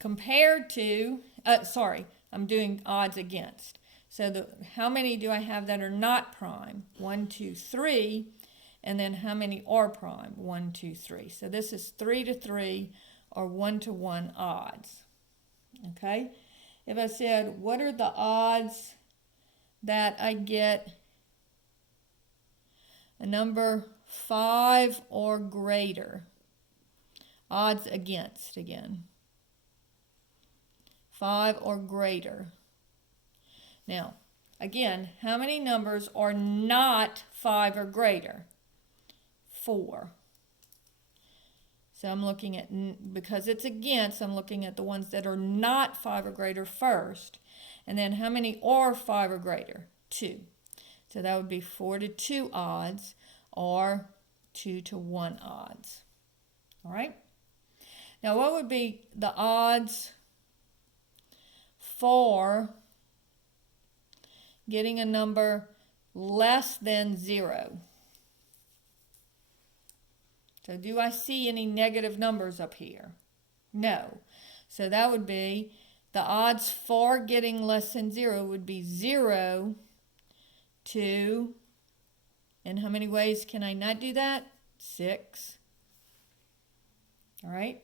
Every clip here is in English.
compared to, I'm doing odds against. So how many do I have that are not prime? 1, 2, 3. And then how many are prime? 1, 2, 3. So this is 3 to 3 or 1 to 1 odds. Okay? If I said, what are the odds that I get a number 5 or greater? Odds against again. 5 or greater. Now, again, how many numbers are not 5 or greater? 4. So I'm looking at, because it's against, I'm looking at the ones that are not 5 or greater first. And then how many are 5 or greater? 2. So that would be 4 to 2 odds or 2 to 1 odds. All right? Now what would be the odds for getting a number less than 0? So do I see any negative numbers up here? No. So that would be, the odds for getting less than 0 would be 0 to, and how many ways can I not do that? 6. All right?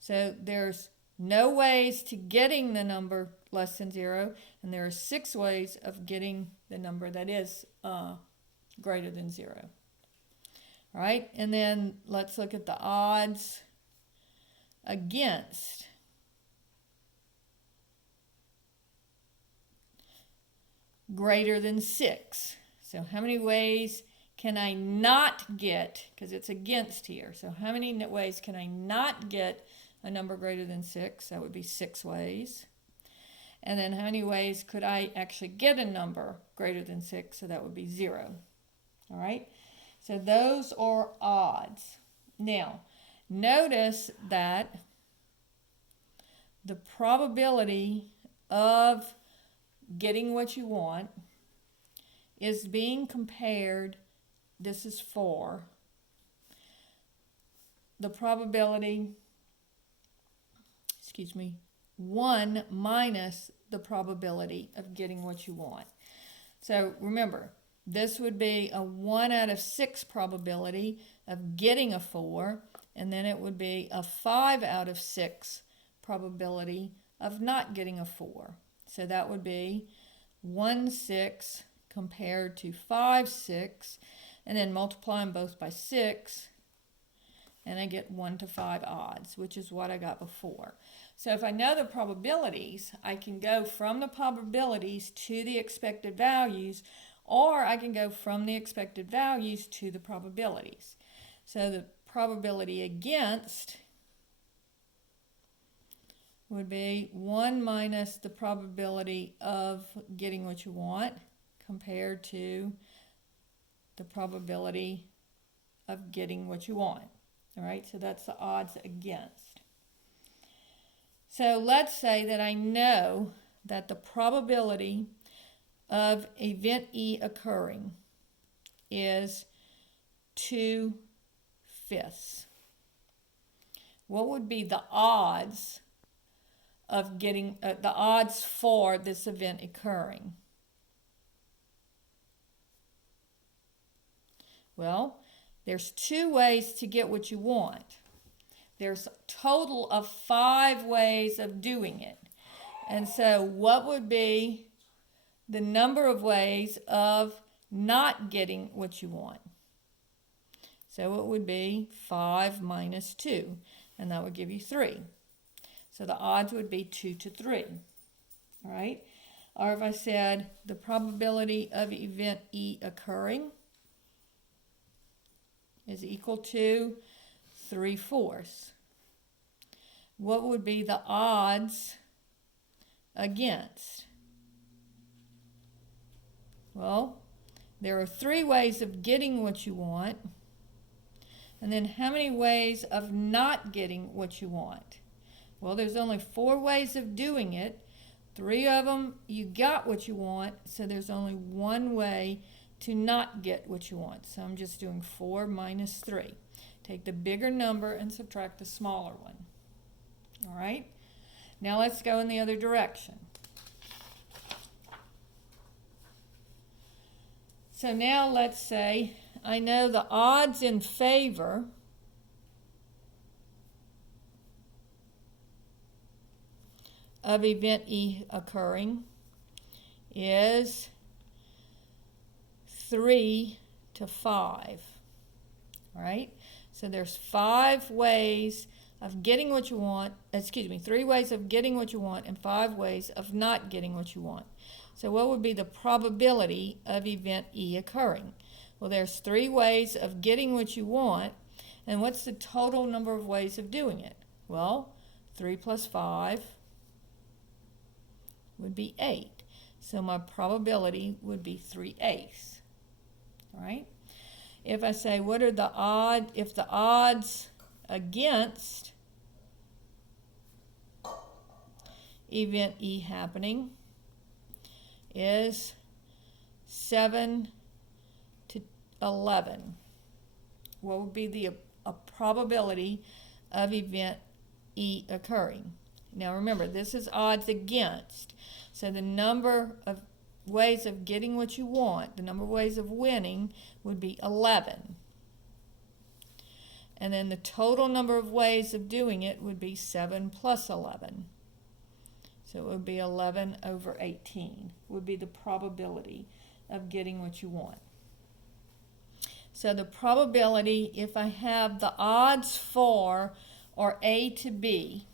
So there's no ways to getting the number less than 0, and there are 6 ways of getting the number that is greater than 0. All right, and then let's look at the odds against. Greater than 6. So how many ways can I not get, because it's against here, so how many ways can I not get a number greater than 6? That would be 6 ways. And then how many ways could I actually get a number greater than 6? So that would be 0. All right? So those are odds. Now, notice that the probability of getting what you want is being compared, this is 4, the probability, 1 minus the probability of getting what you want. So remember, this would be a 1 out of 6 probability of getting a 4, and then it would be a 5 out of 6 probability of not getting a 4. So that would be 1/6 compared to 5/6, and then multiply them both by 6, and I get 1 to 5 odds, which is what I got before. So if I know the probabilities, I can go from the probabilities to the expected values, or I can go from the expected values to the probabilities. So the probability against would be 1 minus the probability of getting what you want compared to the probability of getting what you want. All right, so that's the odds against. So let's say that I know that the probability of event E occurring is 2/5. What would be the odds of getting, the odds for this event occurring? Well, there's 2 ways to get what you want. There's a total of 5 ways of doing it. And so what would be the number of ways of not getting what you want? So it would be 5 minus 2, and that would give you 3. So the odds would be 2 to 3. All right? Or if I said the probability of event E occurring is equal to 3/4. What would be the odds against? Well, there are 3 ways of getting what you want. And then how many ways of not getting what you want? Well, there's only 4 ways of doing it. 3 of them, you got what you want, so there's only 1 way to not get what you want. So I'm just doing 4 minus 3. Take the bigger number and subtract the smaller one. All right? Now let's go in the other direction. So now let's say I know the odds in favor of event E occurring is 3 to 5. All right? So there's 5 ways of getting what you want, 3 ways of getting what you want and 5 ways of not getting what you want. So what would be the probability of event E occurring? Well, there's 3 ways of getting what you want, and what's the total number of ways of doing it? Well, 3 plus 5 would be 8. So my probability would be 3/8. All right? If I say what are the odds, if the odds against event E happening is 7 to 11, what would be the a probability of event E occurring? Now remember, this is odds against. So the number of ways of getting what you want, the number of ways of winning, would be 11. And then the total number of ways of doing it would be 7 plus 11. So it would be 11 over 18 would be the probability of getting what you want. So the probability, if I have the odds for or A to B,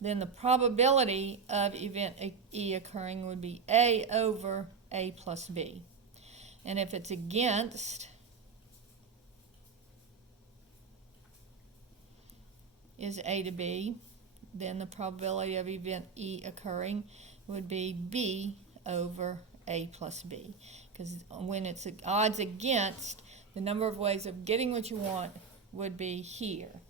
then the probability of event E occurring would be A over A plus B. And if it's against, is A to B, then the probability of event E occurring would be B over A plus B. Because when it's odds against, the number of ways of getting what you want would be here.